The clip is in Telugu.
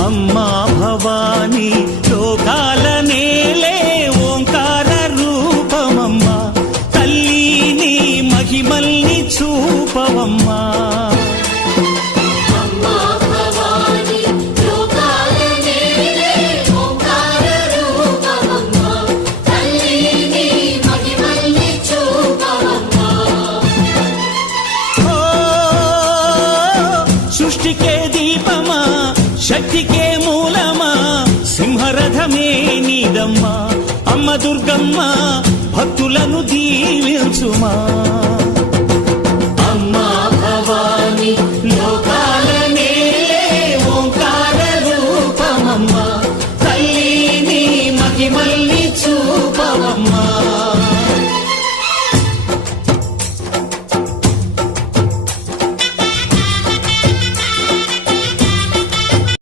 అమ్మా భవానీ లోకాల నేలే ఓంకార రూపమమ్మా తల్లి నీ మహిమల్ని చూపవమ్మా సృష్టికే దీపమా శక్తికే మూలమా సింహరథమే నీదమ్మా అమ్మ దుర్గమ్మ భక్తులను దీవించుమా